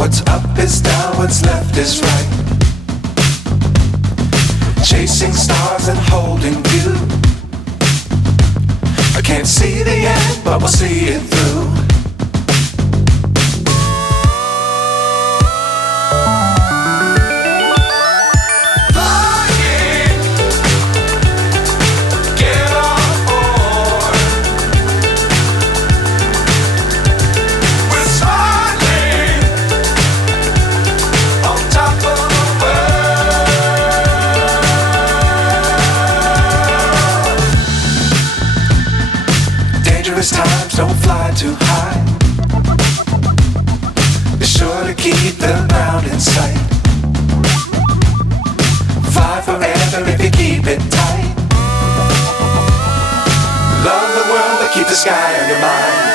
What's up is down, what's left is right. Chasing stars and holding you. I can't see the end, but we'll see it through. Times don't fly too high. Be sure to keep the ground in sight. Fly forever if you keep it tight. Love the world but keep the sky on your mind.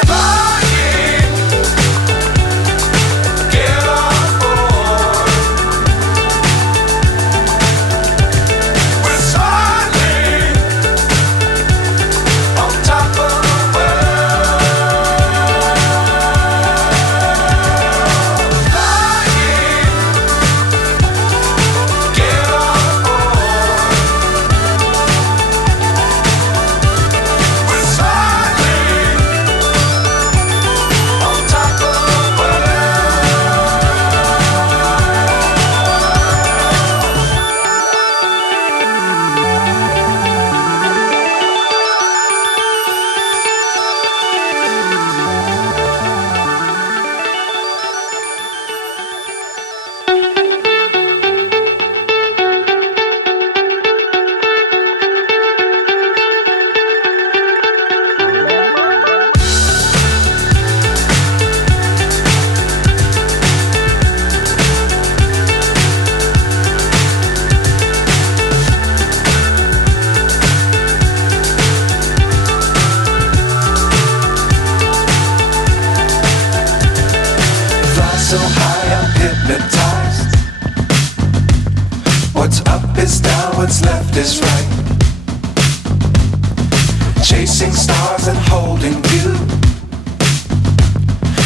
So high I'm hypnotized. What's up is down, what's left is right. Chasing stars and holding you.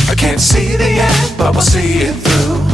I can't see the end, but we'll see it through.